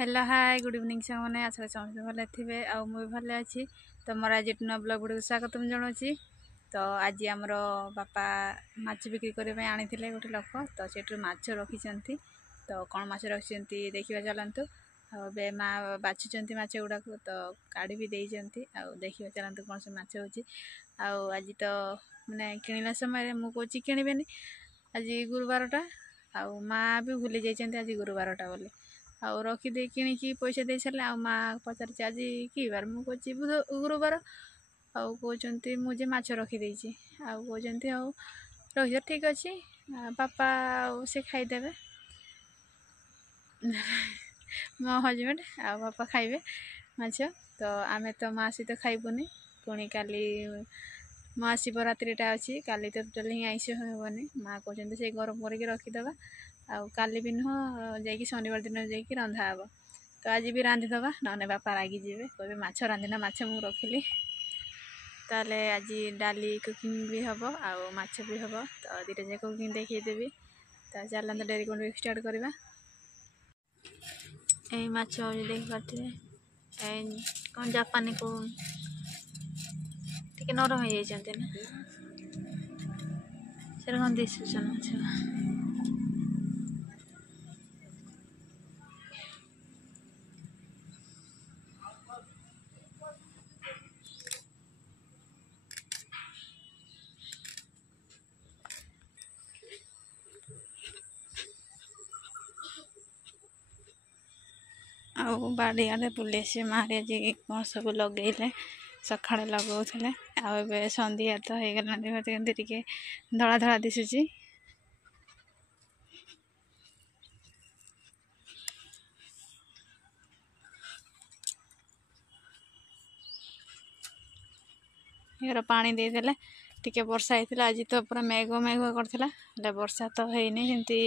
Hello hi good evening सामने आशा समस्त भले थे आउ भी भले अच्छी तो मोर आज नुआ ब्लॉग गुड़ी स्वागत जनावि। तो आज आमर बापा माछ बिक्री करने आनी गोटे लोक तो से माछ रखी तो कौन माछ रखी देखा चलतु आए माँ बाछुंट माछ गुड़ाक तो काढ़ी भी देती देखा चलतु कौन से माछ हो आज तो मैंने किणला समय मुझे किणवेनि आज गुरुवारटा आउ माँ भी भूली जाइए आज गुरुवारटा बोली आउ रखिदे कि पैसा दे सारे आ माँ पचार आज कि बार मुझे गुरुवार आउ कहते मुझे माछ रखिदे आउ कहते आउ रखिद ठीक अच्छे पापा से खाईदे मो हजबैंड आ बापा खाइबे माछ तो आमे तो माँ सहित खाइबुनी पुणी काली महाशिवरात्रिटा अच्छी काली तो टोटाल ही आइस हेनी माँ कहते से गरम करके रखीदे आउ काली भी नुह जा शनिवार दिन जा रंधा हे तो आज भी रांधिदे ना बापा रागिजे कहे माछ रांधिना माछ मु रखिली ताले आज डाली कुकिंग भी हम आउ माछ भी हम तो दुटा जाक कुकिंग देखदेवी तो चलते डेरी कौन स्टार्ट करवा यही माछ देख पारे कौन जापानी को टिके नरम हो जाते ना से कौन दिशुन माछ आउ बाड़ियारे बुले से मारे जी कौन सब लगे सका लगौले आए संध्या तो हो गला टे धड़ा धड़ा दिशुची यार पानी देदेले टिके वर्षा होता आज तो पूरा मेघ मेघ करता वर्षा तो हैनी सेमती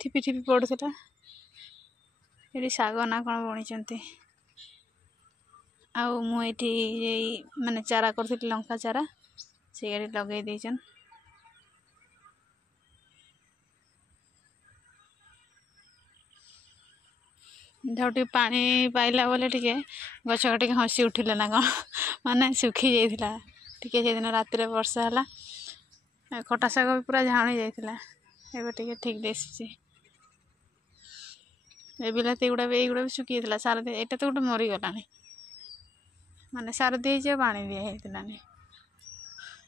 ठिपी ठिपी पड़ूला ये शाग ना कौन बुणी आउ मुझे माने चारा करी लंका चारा से लगे देचन जो पानी पाइला बोले टे गछ टे हसी उठिले ना कौन माने सुखी जाइला टे से दिन रात वर्षा है खटा शाग भी पूरा झाणी जाइला एवं ठीक दिशुची बिलाती गुड़ा भी भी सुखी जाता सार यहाँ तो गोटे मरीगला माने सार दी पा दिखाई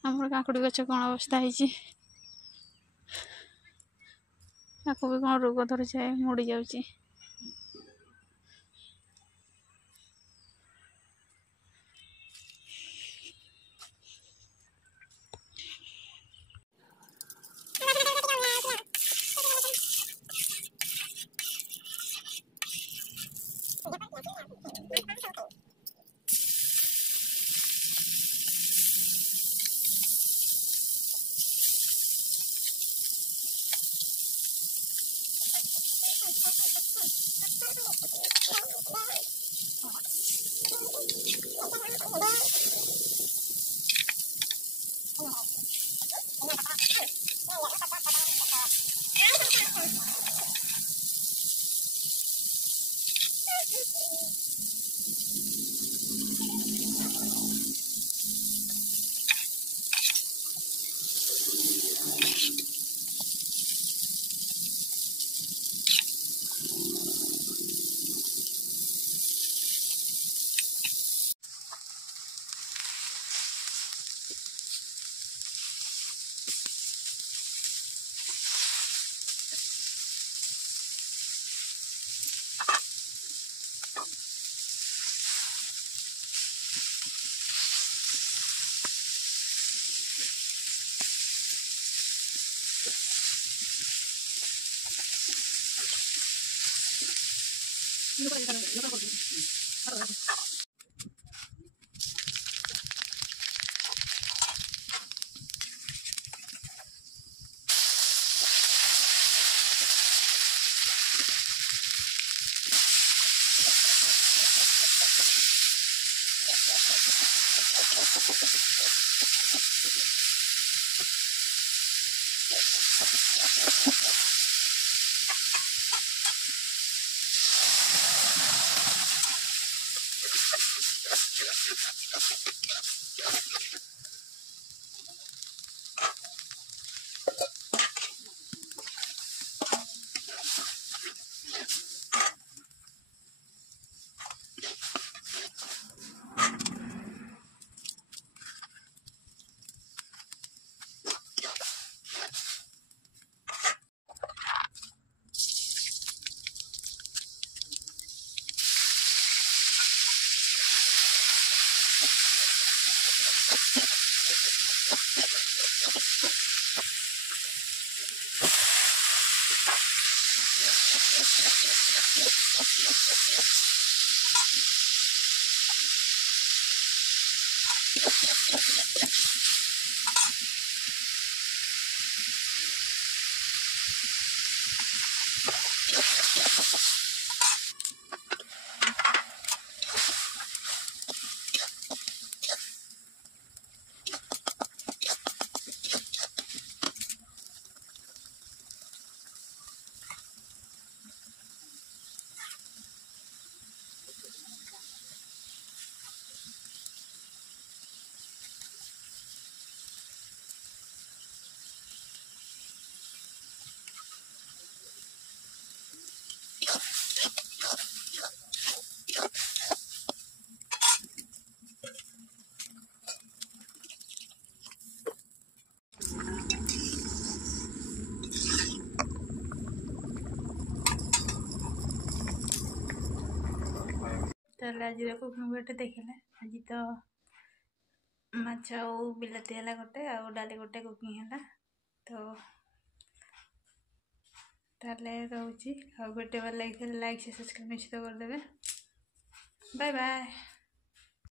आम काकुड़ी गच कौन अवस्था है भी कौन रोग धरी जाए मुड़ी जाऊँगी ତାହେଲେ ଆଜିର କୁକିଂ ଭିଡ଼ିଓ ଦେଖିଲେ। ଆଜି ତ ମାଛ ଆଉ ବିଲାତି ହେଲା ଗୋଟେ, ଆଉ ଡାଲି ଗୋଟେ କୁକିଂ ହେଲା। ତ ତାହେଲେ ରହୁଛି। ଆଉ ଭିଡ଼ିଓ ଭଲ ଲାଗିଥିଲେ ଲାଇକ୍ ସବସ୍କ୍ରାଇବ୍ ନିଶ୍ଚିତ କରିଦେବେ। Bye bye.